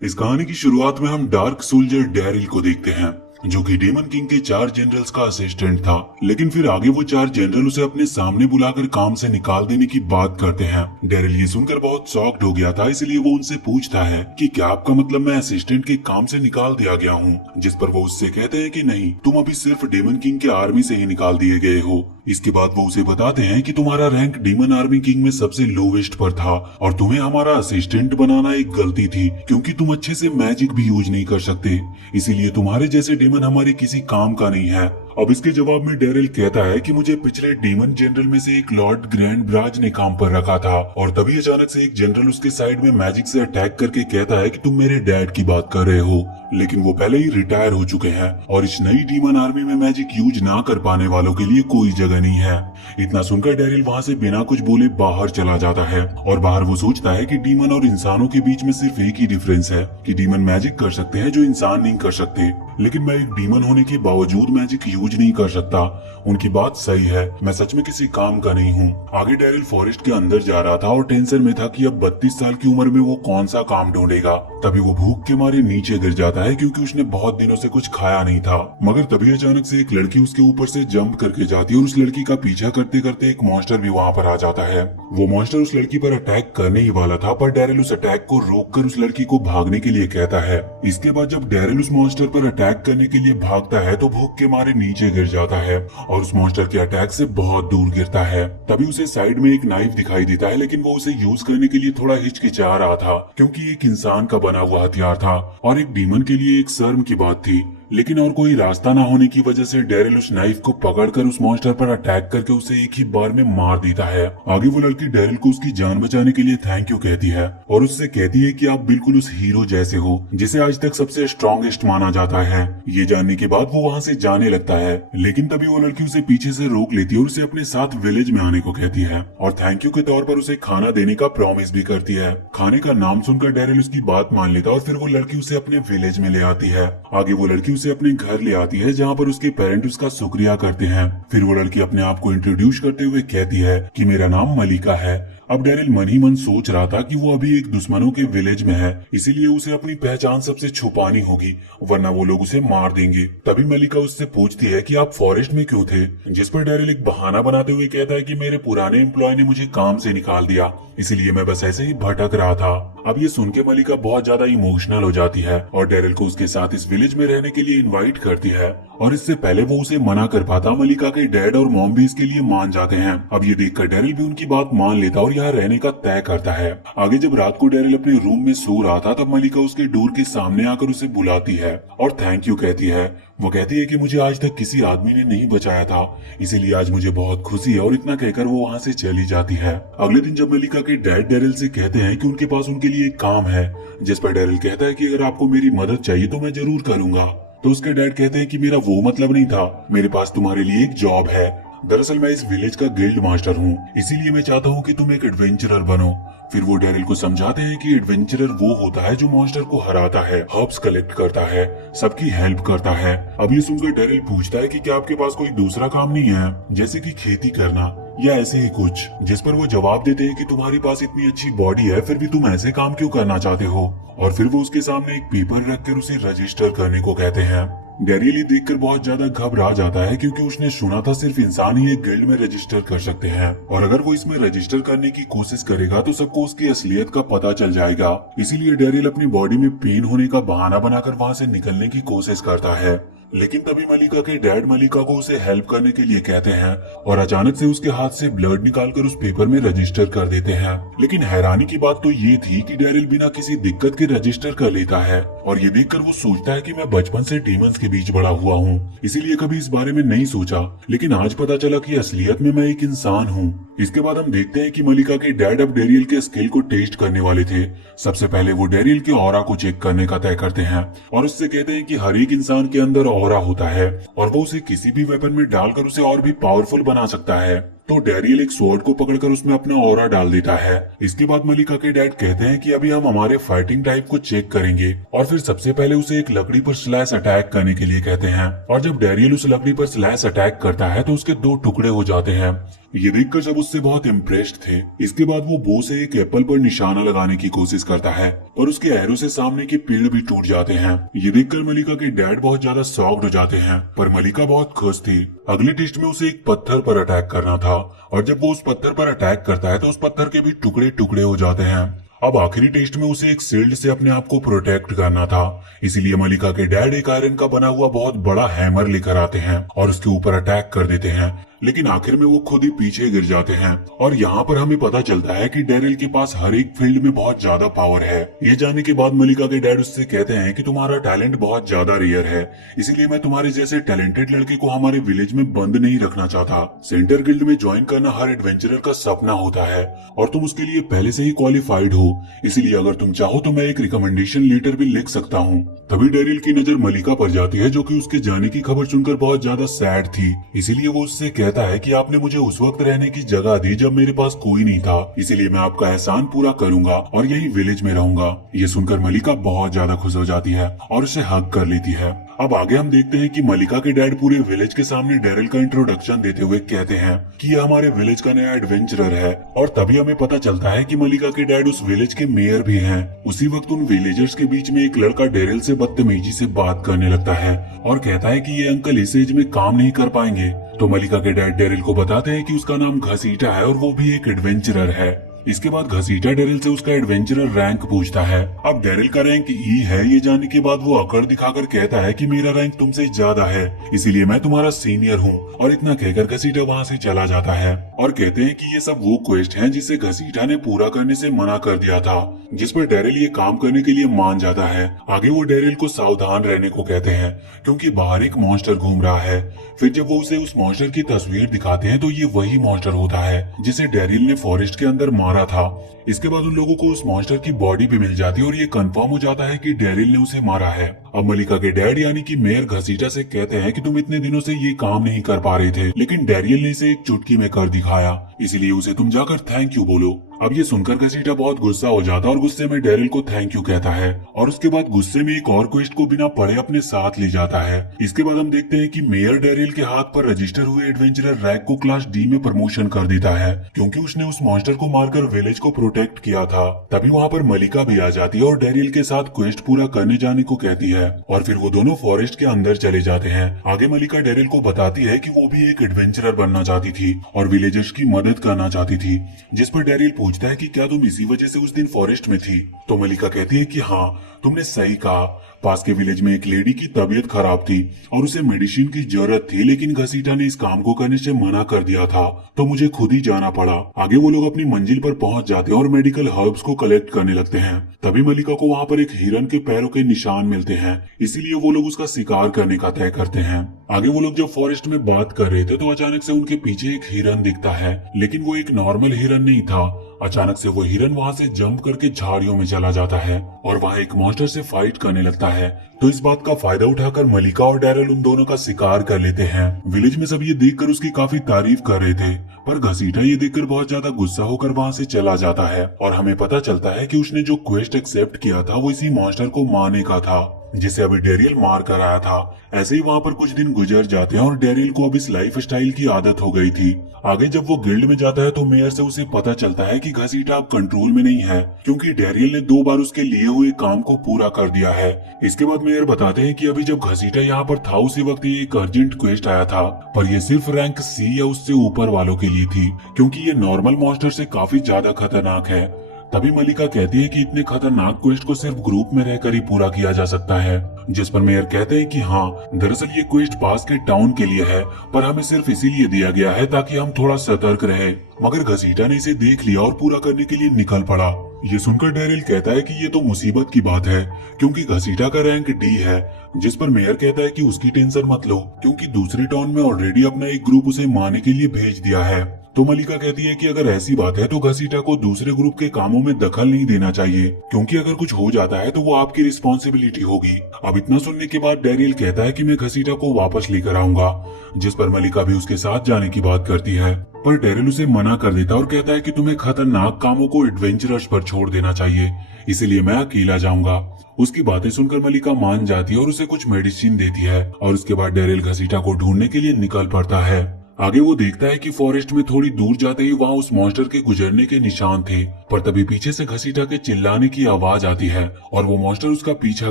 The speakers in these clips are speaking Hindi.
इस कहानी की शुरुआत में हम डार्क सोल्जर डैरिल को देखते हैं, जो कि डेमन किंग के 4 जनरल्स का असिस्टेंट था। लेकिन फिर आगे वो 4 जनरल उसे अपने सामने बुलाकर काम से निकाल देने की बात करते हैं। डैरिल ये सुनकर बहुत शॉक्ड हो गया था, इसलिए वो उनसे पूछता है कि क्या आपका मतलब मैं असिस्टेंट के काम से निकाल दिया गया हूँ? जिस पर वो उससे कहते हैं कि नहीं, तुम अभी सिर्फ डेमन किंग के आर्मी से ही निकाल दिए गए हो। इसके बाद वो उसे बताते हैं कि तुम्हारा रैंक डेमन आर्मी किंग में सबसे लोवेस्ट पर था और तुम्हें हमारा असिस्टेंट बनाना एक गलती थी, क्योंकि तुम अच्छे से मैजिक भी यूज नहीं कर सकते, इसीलिए तुम्हारे जैसे डेमन हमारे किसी काम का नहीं है। अब इसके जवाब में डैरिल कहता है कि मुझे पिछले डेमन जनरल में से एक लॉर्ड ग्रैंड ब्राज ने काम पर रखा था, और तभी अचानक से एक जनरल उसके साइड में मैजिक से अटैक करके कहता है कि तुम मेरे डैड की बात कर रहे हो, लेकिन वो पहले ही रिटायर हो चुके हैं और इस नई डीमन आर्मी में मैजिक यूज ना कर पाने वालों के लिए कोई जगह नहीं है। इतना सुनकर डैरिल वहाँ से बिना कुछ बोले बाहर चला जाता है, और बाहर वो सोचता है कि डीमन और इंसानों के बीच में सिर्फ एक ही डिफरेंस है कि डीमन मैजिक कर सकते हैं जो इंसान नहीं कर सकते, लेकिन मैं एक डीमन होने के बावजूद मैजिक यूज नहीं कर सकता। उनकी बात सही है, मैं सच में किसी काम का नहीं हूँ। आगे डैरिल फॉरेस्ट के अंदर जा रहा था और टेंशन में था कि अब 32 साल की उम्र में वो कौन सा काम ढूंढेगा। तभी वो भूख के मारे नीचे गिर जाता है, क्योंकि उसने बहुत दिनों से कुछ खाया नहीं था। मगर तभी अचानक से एक लड़की उसके ऊपर से जंप करके जाती है और उस लड़की का पीछा करते करते एक मॉन्स्टर भी वहाँ पर आ जाता है। वो मॉन्स्टर उस लड़की पर अटैक करने ही वाला था, पर डैरिल उस अटैक को रोककर उस लड़की को भागने के लिए कहता है। इसके बाद जब डैरिल उस मॉन्स्टर पर अटैक करने के लिए भागता है तो भूख के मारे नीचे गिर जाता है और उस मॉन्स्टर के अटैक से बहुत दूर गिरता है। तभी उसे साइड में एक नाइफ दिखाई देता है, लेकिन वो उसे यूज करने के लिए थोड़ा हिचकिचा रहा था, क्योंकि एक इंसान का बना हुआ हथियार था और एक डीमन के लिए एक शर्म की बात थी। लेकिन और कोई रास्ता ना होने की वजह से डैरिल उस नाइफ को पकड़कर उस मॉन्स्टर पर अटैक करके उसे एक ही बार में मार देता है। आगे वो लड़की डैरिल को उसकी जान बचाने के लिए थैंक यू कहती है और उससे कहती है कि आप बिल्कुल उस हीरो जैसे हो जिसे आज तक सबसे स्ट्रॉन्गेस्ट माना जाता है। ये जानने के बाद वो वहाँ से जाने लगता है, लेकिन तभी वो लड़की उसे पीछे से रोक लेती है और उसे अपने साथ विलेज में आने को कहती है और थैंक यू के तौर पर उसे खाना देने का प्रॉमिस भी करती है। खाने का नाम सुनकर डैरिल उसकी बात मान लेता और फिर वो लड़की उसे अपने विलेज में ले आती है। आगे वो लड़की उसे अपने घर ले आती है, जहाँ पर उसके पेरेंट उसका शुक्रिया करते हैं। फिर वो लड़की अपने आप को इंट्रोड्यूस करते हुए कहती है कि मेरा नाम मलिका है। अब डैरिल मन ही मन सोच रहा था कि वो अभी एक दुश्मनों के विलेज में है, इसीलिए उसे अपनी पहचान सबसे छुपानी होगी, वरना वो लोग उसे मार देंगे। तभी मलिका उससे पूछती है कि आप फॉरेस्ट में क्यों थे, जिस पर डैरिल एक बहाना बनाते हुए कहता है कि मेरे पुराने एम्प्लॉय ने मुझे काम से निकाल दिया, इसीलिए मैं बस ऐसे ही भटक रहा था। अब ये सुन के मलिका बहुत ज्यादा इमोशनल हो जाती है और डैरिल को उसके साथ इस विलेज में रहने के लिए इनवाइट करती है, और इससे पहले वो उसे मना कर पाता मलिका के डैड और मॉम भी इसके लिए मान जाते हैं। अब ये देखकर डैरिल भी उनकी बात मान लेता और यहाँ रहने का तय करता है। आगे जब रात को डैरिल अपने रूम में सो रहा था, तब मलिका उसके डोर के सामने आकर उसे बुलाती है और थैंक यू कहती है। वो कहती है कि मुझे आज तक किसी आदमी ने नहीं बचाया था, इसीलिए आज मुझे बहुत खुशी है, और इतना कहकर वो वहाँ से चली जाती है। अगले दिन जब मलिका के डैड डैरिल से कहते हैं कि उनके पास उनके लिए एक काम है, जिस पर डैरिल कहता है कि अगर आपको मेरी मदद चाहिए तो मैं जरूर करूंगा। तो उसके डैड कहते हैं कि मेरा वो मतलब नहीं था, मेरे पास तुम्हारे लिए एक जॉब है। दरअसल मैं इस विलेज का गिल्ड मास्टर हूँ, इसीलिए मैं चाहता हूँ कि तुम एक एडवेंचरर बनो। फिर वो डैरिल को समझाते हैं कि एडवेंचरर वो होता है जो मॉन्स्टर को हराता है, हर्ब्स कलेक्ट करता है, सबकी हेल्प करता है। अब ये सुनकर डैरिल पूछता है कि क्या आपके पास कोई दूसरा काम नहीं है, जैसे कि खेती करना या ऐसे ही कुछ, जिस पर वो जवाब देते हैं कि तुम्हारे पास इतनी अच्छी बॉडी है, फिर भी तुम ऐसे काम क्यों करना चाहते हो। और फिर वो उसके सामने एक पेपर रखकर उसे रजिस्टर करने को कहते हैं। डैरिल ये देखकर बहुत ज्यादा घबरा जाता है, क्योंकि उसने सुना था सिर्फ इंसान ही एक गिल्ड में रजिस्टर कर सकते हैं, और अगर वो इसमें रजिस्टर करने की कोशिश करेगा तो सबको उसकी असलियत का पता चल जाएगा। इसीलिए डैरिल अपनी बॉडी में पेन होने का बहाना बनाकर वहाँ से निकलने की कोशिश करता है। लेकिन तभी मलिका के डैड मलिका को उसे हेल्प करने के लिए कहते हैं और अचानक से उसके हाथ से ब्लड निकालकर उस पेपर में रजिस्टर कर देते हैं। लेकिन हैरानी की बात तो ये थी कि डैरिल बिना किसी दिक्कत के रजिस्टर कर लेता है, और ये देखकर वो सोचता है कि मैं बचपन से डीमंस के बीच बड़ा हुआ हूँ, इसीलिए कभी इस बारे में नहीं सोचा, लेकिन आज पता चला कि असलियत में मैं एक इंसान हूँ। इसके बाद हम देखते हैं कि मलिका के डैड अब डैरियल के स्किल को टेस्ट करने वाले थे। सबसे पहले वो डैरियल के ऑरा को चेक करने का तय करते हैं और उससे कहते हैं कि हर एक इंसान के अंदर ऑरा होता है और वो उसे किसी भी वेपन में डालकर उसे और भी पावरफुल बना सकता है। तो डैरियल एक स्वॉर्ड को पकड़कर उसमें अपना ऑरा डाल देता है। इसके बाद मलिका के डैड कहते हैं कि अभी हम हमारे फाइटिंग टाइप को चेक करेंगे, और फिर सबसे पहले उसे एक लकड़ी पर स्लैश अटैक करने के लिए कहते हैं। और जब डैरियल उस लकड़ी पर स्लैश अटैक करता है तो उसके 2 टुकड़े हो जाते हैं। ये देखकर सब उससे बहुत इम्प्रेस्ड थे। इसके बाद वो बो से एक एप्पल पर निशाना लगाने की कोशिश करता है, पर उसके एरो से सामने के पेड़ भी टूट जाते हैं। ये देखकर मलिका के डैड बहुत ज्यादा शॉक्ड हो जाते हैं, पर मलिका बहुत खुश थी। अगले टेस्ट में उसे एक पत्थर पर अटैक करना था, और जब वो उस पत्थर पर अटैक करता है तो उस पत्थर के भी टुकड़े टुकड़े हो जाते हैं। अब आखिरी टेस्ट में उसे एक शील्ड से अपने आप को प्रोटेक्ट करना था, इसीलिए मलिका के डैड एक आयरन का बना हुआ बहुत बड़ा हैमर लेकर आते हैं और उसके ऊपर अटैक कर देते हैं। लेकिन आखिर में वो खुद ही पीछे गिर जाते हैं, और यहाँ पर हमें पता चलता है कि डैरिल के पास हर एक फील्ड में बहुत ज्यादा पावर है। ये जानने के बाद मलिका के डैड उससे कहते हैं कि तुम्हारा टैलेंट बहुत ज्यादा रेयर है, इसीलिए मैं तुम्हारे जैसे टैलेंटेड लड़के को हमारे विलेज में बंद नहीं रखना चाहता। सेंटर गिल्ड में ज्वाइन करना हर एडवेंचरर का सपना होता है, और तुम उसके लिए पहले से ही क्वालिफाइड हो, इसीलिए अगर तुम चाहो तो मैं एक रिकमेंडेशन लेटर भी लिख सकता हूँ। तभी डैरिल की नजर मलिका पर जाती है, जो कि उसके जाने की खबर सुनकर बहुत ज्यादा सैड थी। इसीलिए वो उससे कहता है कि आपने मुझे उस वक्त रहने की जगह दी जब मेरे पास कोई नहीं था, इसीलिए मैं आपका एहसान पूरा करूंगा और यही विलेज में रहूंगा। ये सुनकर मलिका बहुत ज्यादा खुश हो जाती है और उसे हग कर लेती है। अब आगे हम देखते हैं कि मलिका के डैड पूरे विलेज के सामने डैरिल का इंट्रोडक्शन देते हुए कहते हैं कि ये हमारे विलेज का नया एडवेंचरर है, और तभी हमें पता चलता है कि मलिका के डैड उस विलेज के मेयर भी हैं। उसी वक्त उन विलेजर्स के बीच में एक लड़का डैरिल से बदतमीजी से बात करने लगता है और कहता है कि ये अंकल इस एज में काम नहीं कर पाएंगे। तो मलिका के डैड डैरिल को बताते हैं कि उसका नाम घसीटा है और वो भी एक एडवेंचरर है। इसके बाद घसीटा डैरिल से उसका एडवेंचरर रैंक पूछता है। अब डैरिल का रैंक ई है, ये जानने के बाद वो अकड़ दिखाकर कहता है कि मेरा रैंक तुमसे ज्यादा है, इसीलिए मैं तुम्हारा सीनियर हूँ। और इतना कहकर घसीटा वहाँ से चला जाता है, और कहते हैं कि ये सब वो क्वेस्ट हैं जिसे घसीटा ने पूरा करने से मना कर दिया था, जिस पर डैरिल ये काम करने के लिए मान जाता है। आगे वो डैरिल को सावधान रहने को कहते हैं, क्योंकि बाहर एक मॉन्स्टर घूम रहा है। फिर जब वो उसे उस मॉन्स्टर की तस्वीर दिखाते हैं तो ये वही मॉन्स्टर होता है जिसे डैरिल ने फॉरेस्ट के अंदर मारा था। इसके बाद उन लोगों को उस मॉन्स्टर की बॉडी भी मिल जाती है और ये कंफर्म हो जाता है कि डैरिल ने उसे मारा है। अब मलिका के डैड यानी कि मेयर घसीटा से कहते हैं कि तुम इतने दिनों से ये काम नहीं कर पा रहे थे, लेकिन डैरियल ने इसे एक चुटकी में कर दिखाया, इसीलिए उसे तुम जाकर थैंक यू बोलो। अब ये सुनकर घसीटा बहुत गुस्सा हो जाता है और गुस्से में डैरिल को थैंक यू कहता है, और उसके बाद गुस्से में एक और क्वेस्ट को बिना पढ़े अपने साथ ले जाता है। इसके बाद हम देखते हैं कि मेयर डैरिल के हाथ पर रजिस्टर हुए एडवेंचरर रैक को क्लास डी में प्रमोशन कर देता है, क्योंकि उसने उस मॉन्स्टर को मारकर विलेज को प्रोटेक्ट किया था। तभी वहाँ पर मलिका भी आ जाती है और डैरिल के साथ क्वेस्ट पूरा करने जाने को कहती है, और फिर वो दोनों फॉरेस्ट के अंदर चले जाते हैं। आगे मलिका डैरिल को बताती है कि वो भी एक एडवेंचरर बनना चाहती थी और विलेजर्स की मदद करना चाहती थी, जिस पर डैरिल पूछता है कि क्या तुम इसी वजह से उस दिन फॉरेस्ट में थी? तो मलिका कहती है कि हाँ, तुमने सही कहा। पास के विलेज में एक लेडी की तबीयत खराब थी और उसे मेडिसिन की जरूरत थी, लेकिन घसीटा ने इस काम को करने से मना कर दिया था, तो मुझे खुद ही जाना पड़ा। आगे वो लोग अपनी मंजिल पर पहुंच जाते हैं और मेडिकल हर्ब्स को कलेक्ट करने लगते हैं। तभी मलिका को वहाँ पर एक हिरन के पैरों के निशान मिलते हैं, इसीलिए वो लोग उसका शिकार करने का तय करते हैं। आगे वो लोग जब फॉरेस्ट में बात कर रहे थे तो अचानक से उनके पीछे एक हिरन दिखता है, लेकिन वो एक नॉर्मल हिरन नहीं था। अचानक से वो हिरन वहाँ से जंप करके झाड़ियों में चला जाता है और वहाँ एक मॉन्स्टर से फाइट करने लगता है। तो इस बात का फायदा उठाकर मलिका और डैरिल उन दोनों का शिकार कर लेते हैं। विलेज में सब ये देखकर उसकी काफी तारीफ कर रहे थे, पर घसीटा ये देखकर बहुत ज्यादा गुस्सा होकर वहाँ से चला जाता है, और हमें पता चलता है कि उसने जो क्वेस्ट एक्सेप्ट किया था वो इसी मॉन्स्टर को मारने का था, जिसे अभी डैरिल मार कर आया था। ऐसे ही वहाँ पर कुछ दिन गुजर जाते हैं और डैरिल को अब इस लाइफ स्टाइल की आदत हो गई थी। आगे जब वो गिल्ड में जाता है तो मेयर से उसे पता चलता है कि घसीटा अब कंट्रोल में नहीं है, क्योंकि डैरिल ने 2 बार उसके लिए हुए काम को पूरा कर दिया है। इसके बाद मेयर बताते हैं कि अभी जब घसीटा यहाँ पर था उसी वक्त ये एक अर्जेंट क्वेस्ट आया था, पर ये सिर्फ रैंक सी या उससे ऊपर वालों के लिए थी, क्योंकि ये नॉर्मल मॉन्स्टर से काफी ज्यादा खतरनाक है। तभी मलिका कहती है कि इतने खतरनाक क्वेस्ट को सिर्फ ग्रुप में रहकर ही पूरा किया जा सकता है, जिस पर मेयर कहते हैं कि हाँ, दरअसल ये क्वेस्ट पास के टाउन के लिए है, पर हमें सिर्फ इसीलिए दिया गया है ताकि हम थोड़ा सतर्क रहें। मगर घसीटा ने इसे देख लिया और पूरा करने के लिए निकल पड़ा। ये सुनकर डैरिल कहता है कि ये तो मुसीबत की बात है, क्योंकि घसीटा का रैंक डी है, जिस पर मेयर कहता है कि उसकी टेंशन मत लो, क्योंकि दूसरे टाउन में ऑलरेडी अपना एक ग्रुप उसे मारने के लिए भेज दिया है। तो मलिका कहती है कि अगर ऐसी बात है तो घसीटा को दूसरे ग्रुप के कामों में दखल नहीं देना चाहिए, क्योंकि अगर कुछ हो जाता है तो वो आपकी रिस्पॉन्सिबिलिटी होगी। अब इतना सुनने के बाद डैरिल कहता है कि मैं घसीटा को वापस लेकर आऊंगा, जिस पर मलिका भी उसके साथ जाने की बात करती है, पर डैरिल उसे मना कर देता और कहता है कि तुम्हें खतरनाक कामों को एडवेंचरर्स पर छोड़ देना चाहिए, इसीलिए मैं अकेला जाऊंगा। उसकी बातें सुनकर मलिका मान जाती है और उसे कुछ मेडिसिन देती है, और उसके बाद डैरिल घसीटा को ढूंढने के लिए निकल पड़ता है। आगे वो देखता है कि फॉरेस्ट में थोड़ी दूर जाते ही वहाँ उस मॉन्स्टर के गुजरने के निशान थे, पर तभी पीछे से घसीटा के चिल्लाने की आवाज आती है और वो मॉन्स्टर उसका पीछा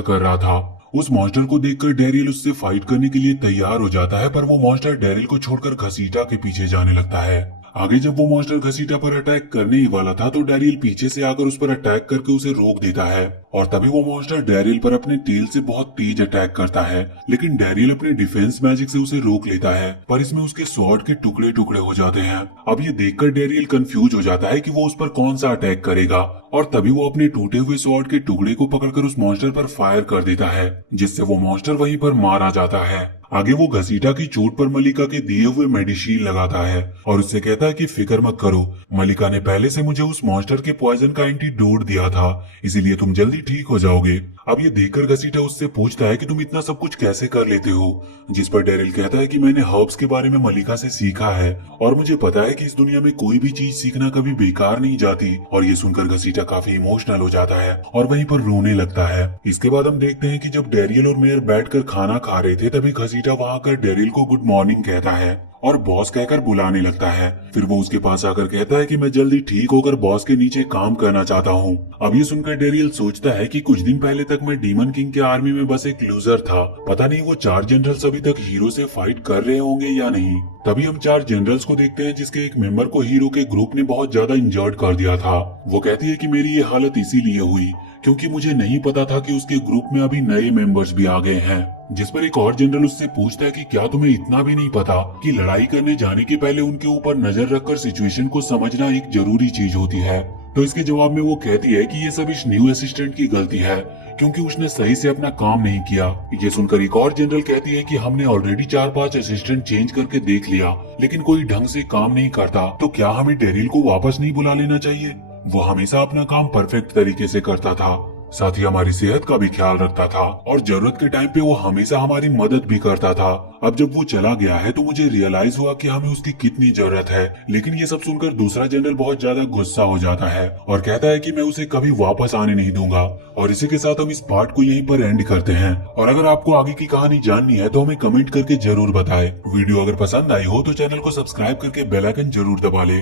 कर रहा था। उस मॉन्स्टर को देखकर डैरियल उससे फाइट करने के लिए तैयार हो जाता है, पर वो मॉन्स्टर डैरियल को छोड़कर घसीटा के पीछे जाने लगता है। आगे जब वो मॉन्स्टर घसीटा पर अटैक करने ही वाला था तो डैरियल पीछे से आकर उस पर अटैक करके उसे रोक देता है और तभी वो मॉन्स्टर डैरियल पर अपने टेल से बहुत तेज अटैक करता है, लेकिन डैरियल अपने डिफेंस मैजिक से उसे रोक लेता है, पर इसमें उसके स्वॉर्ड के टुकड़े टुकड़े हो जाते हैं। अब ये देखकर डैरियल कंफ्यूज हो जाता है कि वो उस पर कौन सा अटैक करेगा और तभी वो अपने टूटे हुए स्वॉर्ड के टुकड़े को पकड़कर उस मॉन्स्टर पर फायर कर देता है, जिससे वो मॉन्स्टर वहीं पर मारा जाता है। आगे वो घसीटा की चोट पर मलिका के दिए हुए मेडिसिन लगाता है और उससे कहता है कि फिक्र मत करो, मलिका ने पहले से मुझे उस मॉन्स्टर के पॉइजन का एंटीडोट दिया था, इसीलिए तुम जल्दी ठीक हो जाओगे। अब ये देखकर घसीटा उससे पूछता है कि तुम इतना सब कुछ कैसे कर लेते हो, जिस पर डैरिल कहता है कि मैंने हर्ब्स के बारे में मलिका से सीखा है और मुझे पता है कि इस दुनिया में कोई भी चीज सीखना कभी बेकार नहीं जाती। और ये सुनकर घसीटा काफी इमोशनल हो जाता है और वहीं पर रोने लगता है। इसके बाद हम देखते हैं कि जब डैरियल और मेयर बैठकर खाना खा रहे थे तभी घसीटा वहां आकर डैरिल को गुड मॉर्निंग कहता है और बॉस कहकर बुलाने लगता है। फिर वो उसके पास आकर कहता है कि मैं जल्दी ठीक होकर बॉस के नीचे काम करना चाहता हूँ। अब ये सुनकर डैरियल सोचता है कि कुछ दिन पहले तक मैं डीमन किंग के आर्मी में बस एक लूजर था, पता नहीं वो 4 जनरल्स अभी तक हीरो से फाइट कर रहे होंगे या नहीं। तभी हम 4 जनरल्स को देखते हैं जिसके एक मेंबर को हीरो के ग्रुप ने बहुत ज्यादा इंजर्ड कर दिया था। वो कहती है कि मेरी ये हालत इसीलिए हुई क्योंकि मुझे नहीं पता था कि उसके ग्रुप में अभी नए मेंबर्स भी आ गए हैं। जिस पर एक और जनरल उससे पूछता है कि क्या तुम्हें इतना भी नहीं पता कि लड़ाई करने जाने के पहले उनके ऊपर नजर रखकर सिचुएशन को समझना एक जरूरी चीज होती है। तो इसके जवाब में वो कहती है कि ये सब इस न्यू असिस्टेंट की गलती है क्योंकि उसने सही से अपना काम नहीं किया। ये सुनकर एक और जनरल कहती है कि हमने ऑलरेडी 4-5 असिस्टेंट चेंज करके देख लिया लेकिन कोई ढंग से काम नहीं करता, तो क्या हमें डैरिल को वापस नहीं बुला लेना चाहिए? वो हमेशा अपना काम परफेक्ट तरीके से करता था, साथ ही हमारी सेहत का भी ख्याल रखता था और जरूरत के टाइम पे वो हमेशा हमारी मदद भी करता था। अब जब वो चला गया है तो मुझे रियलाइज हुआ कि हमें उसकी कितनी जरूरत है। लेकिन ये सब सुनकर दूसरा जनरल बहुत ज्यादा गुस्सा हो जाता है और कहता है कि मैं उसे कभी वापस आने नहीं दूंगा। और इसी के साथ हम इस पार्ट को यहीं पर एंड करते हैं। और अगर आपको आगे की कहानी जाननी है तो हमें कमेंट करके जरूर बताएं। वीडियो अगर पसंद आई हो तो चैनल को सब्सक्राइब करके बेल आइकन जरूर दबा ले।